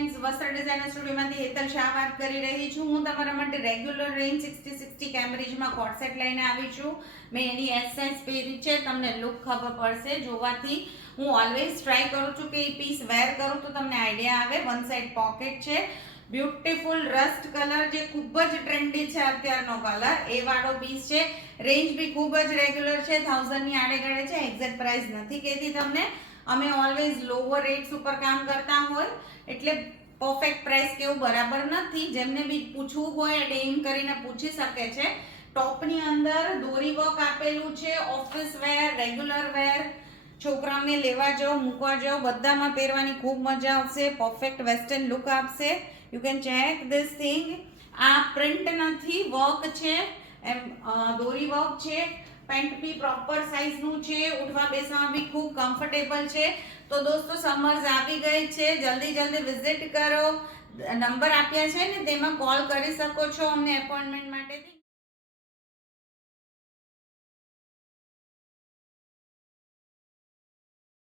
Friends, વસ્ત્ર designer સ્ટુડિયોમાંથી Hetal Shah વાત કરી રહી છું. હું તમારા માટે રેગ્યુલર રેન્જ 60-60 કેમ્બ્રિજમાં કોટ સેટ લઈને આવી છું. મેં એની એસ સાઇઝ પહેરી છે, તમને લુક ખબર પડશે જોવાથી. હું ઓલવેઝ ટ્રાય કરું છું કે એ પીસ વેર કરું તો તમને આઈડિયા આવે. વન સાઇડ પોકેટ છે, બ્યુટીફુલ રસ્ટ કલર જે ખૂબ જ ટ્રેન્ડી છે અત્યારનો કલર, એ વાળો પીસ છે. રેન્જ બી ખૂબ જ રેગ્યુલર છે, 1000 ની આડેગાડે છે. એક્ઝેક્ટ પ્રાઇસ નથી કહેતી તમને, અમે ઓલવેઝ લોઅર રેટ્સ ઉપર કામ કરતા હોય એટલે પરફેક્ટ પ્રાઇસ કેવું બરાબર નથી. જેમને બી પૂછવું હોય એટલે એમ કરીને પૂછી શકે છે. ટોપની અંદર દોરી વર્ક આપેલું છે, ઓફિસ વેર, રેગ્યુલર વેર, છોકરાઓને લેવા જાઓ, મૂકવા જાઓ, બધામાં પહેરવાની ખૂબ મજા આવશે. પરફેક્ટ વેસ્ટર્ન લુક આપશે. You can check this thing. આ પ્રિન્ટ નથી, વર્ક છે, એમ દોરી વર્ક છે. પેન્ટ બી પ્રોપર સાઇઝનું છે, ઉઠવા બેસવામાં બી ખૂબ કમ્ફર્ટેબલ છે. તો દોસ્તો સમર્સ આવી ગઈ છે, જલ્દી વિઝિટ કરો. નંબર આપ્યા છે ને તેમાં કોલ કરી શકો છો અમને એપોઇન્ટમેન્ટ માટે.